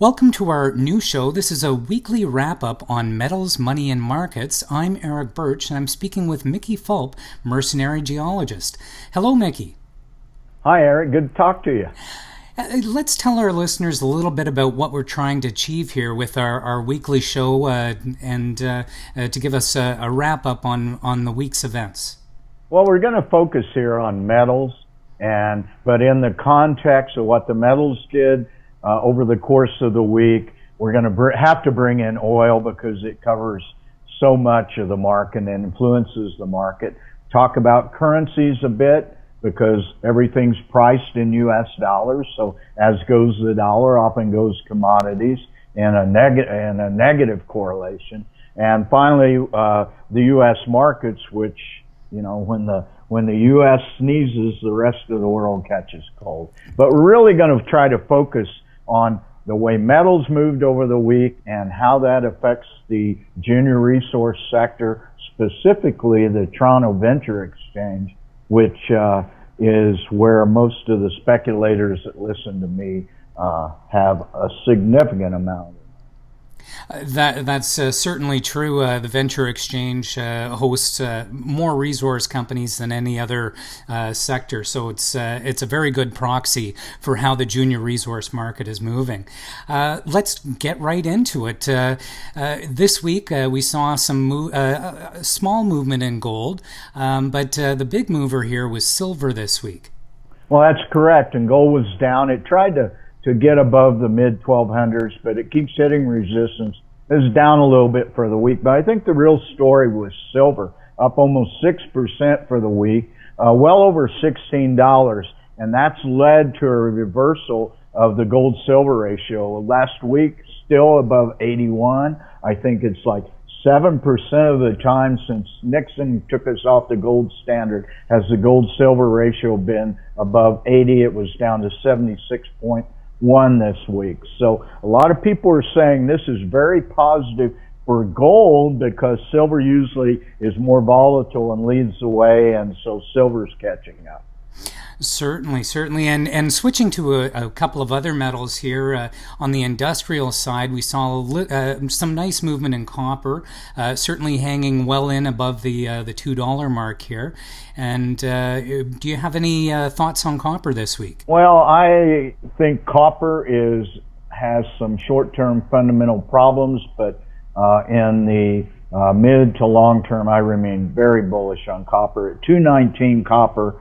Welcome to our new show. This is a weekly wrap-up on metals, money, and markets. I'm Eric Birch, and I'm speaking with Mickey Fulp, mercenary geologist. Hello, Mickey. Hi, Eric. Good to talk to you. Let's tell our listeners a little bit about what we're trying to achieve here with our weekly show and to give us a wrap-up on the week's events. Well, we're going to focus here on metals, but in the context of what the metals did over the course of the week, we're going to have to bring in oil because it covers so much of the market and influences the market. Talk about currencies a bit because everything's priced in U.S. dollars. So as goes the dollar, often goes commodities and a negative correlation. And finally, the U.S. markets, which, you know, when the U.S. sneezes, the rest of the world catches cold. But we're really going to try to focus on the way metals moved over the week and how that affects the junior resource sector, specifically the Toronto Venture Exchange, which is where most of the speculators that listen to me have a significant amount. That's certainly true. The Venture Exchange hosts more resource companies than any other sector, so it's a very good proxy for how the junior resource market is moving. Let's get right into it. This week we saw some small movement in gold, but the big mover here was silver this week. Well, that's correct, and gold was down. It tried to get above the mid-1200s, but it keeps hitting resistance. It's down a little bit for the week, but I think the real story was silver, up almost 6% for the week, well over $16, and that's led to a reversal of the gold-silver ratio. Last week, still above 81. I think it's like 7% of the time since Nixon took us off the gold standard has the gold-silver ratio been above 80. It was down to 76.1 this week. So a lot of people are saying this is very positive for gold because silver usually is more volatile and leads the way, and so silver's catching up. Certainly. And switching to a couple of other metals here, on the industrial side, we saw some nice movement in copper, certainly hanging well in above the $2 mark here. And do you have any thoughts on copper this week? Well, I think copper has some short-term fundamental problems, but in the mid to long term, I remain very bullish on copper. At $2.19 copper,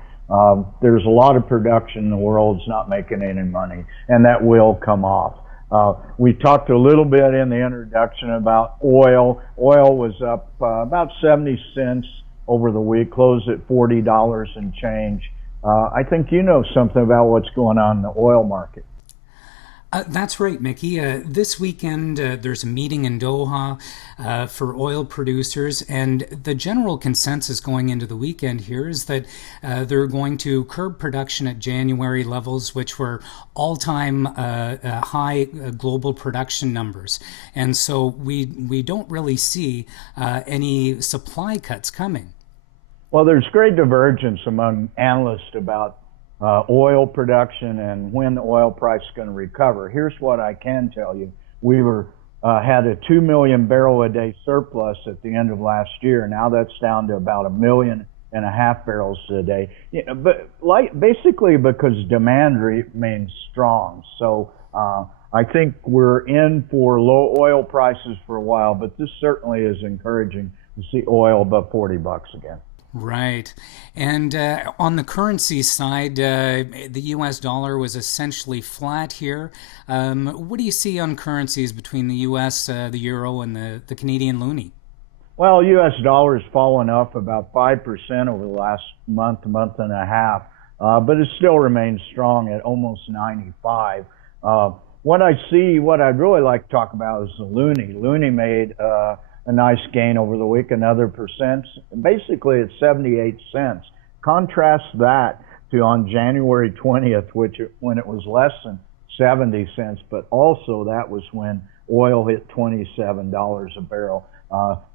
there's a lot of production in the world. It's not making any money, and that will come off. We talked a little bit in the introduction about oil. Oil was up about 70 cents over the week, closed at $40 and change. I think you know something about what's going on in the oil market. That's right, Mickey. This weekend, there's a meeting in Doha for oil producers, and the general consensus going into the weekend here is that they're going to curb production at January levels, which were all-time high global production numbers. And so we don't really see any supply cuts coming. Well, there's great divergence among analysts about oil production and when the oil price is going to recover. Here's what I can tell you. We had a 2 million barrel a day surplus at the end of last year. Now that's down to about 1.5 million barrels a day. You know, but basically because demand remains strong. So I think we're in for low oil prices for a while, but this certainly is encouraging to see oil above $40 again. Right. And on the currency side, the U.S. dollar was essentially flat here. What do you see on currencies between the U.S., the euro, and the Canadian loonie? Well, U.S. dollar has fallen off about 5% over the last month and a half, but it still remains strong at almost 95. What I'd really like to talk about is the loonie. Loonie made a nice gain over the week, another percent. Basically, it's 78 cents. Contrast that to on January 20th, when it was less than 70 cents, but also that was when oil hit $27 a barrel.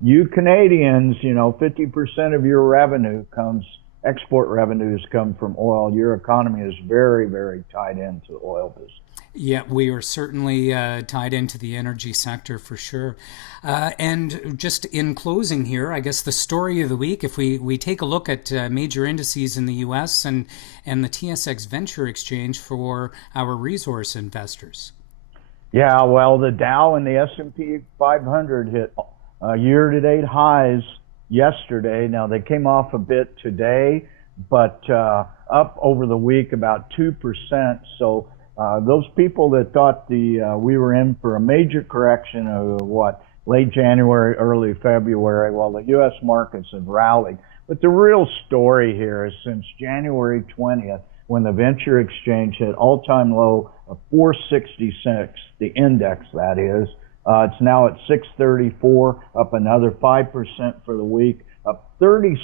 You Canadians, 50% of your export revenues come from oil. Your economy is very, very tied into the oil business. Yeah, we are certainly tied into the energy sector for sure. And just in closing here, I guess the story of the week, if we take a look at major indices in the US and the TSX Venture Exchange for our resource investors. Yeah, well, the Dow and the S&P 500 hit year-to-date highs yesterday. Now, they came off a bit today, but up over the week about 2%. So those people that thought we were in for a major correction of late January, early February, well, the U.S. markets have rallied. But the real story here is since January 20th, when the venture exchange hit all-time low of 466, the index that is, it's now at 634, up another 5% for the week, up 36%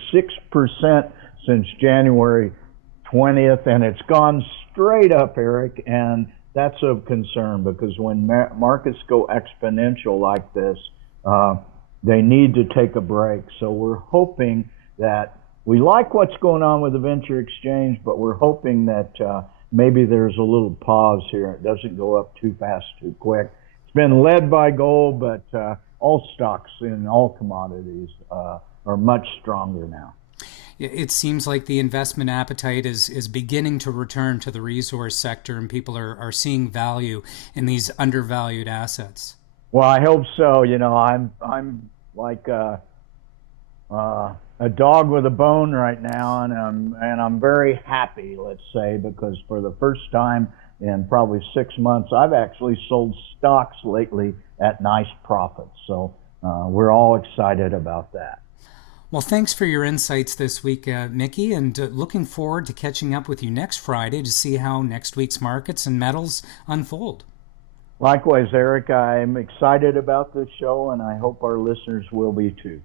since January 20th, and it's gone straight up, Eric, and that's of concern because when markets go exponential like this, they need to take a break. So we're hoping that we like what's going on with the venture exchange, but we're hoping that maybe there's a little pause here. It doesn't go up too fast, too quick. It's been led by gold, but all stocks in all commodities are much stronger now. It seems like the investment appetite is beginning to return to the resource sector, and people are seeing value in these undervalued assets. Well, I hope so. You know, I'm like a dog with a bone right now, and I'm very happy, let's say, because for the first time in probably 6 months, I've actually sold stocks lately at nice profits. So we're all excited about that. Well, thanks for your insights this week, Mickey, and looking forward to catching up with you next Friday to see how next week's markets and metals unfold. Likewise, Eric, I'm excited about this show, and I hope our listeners will be too.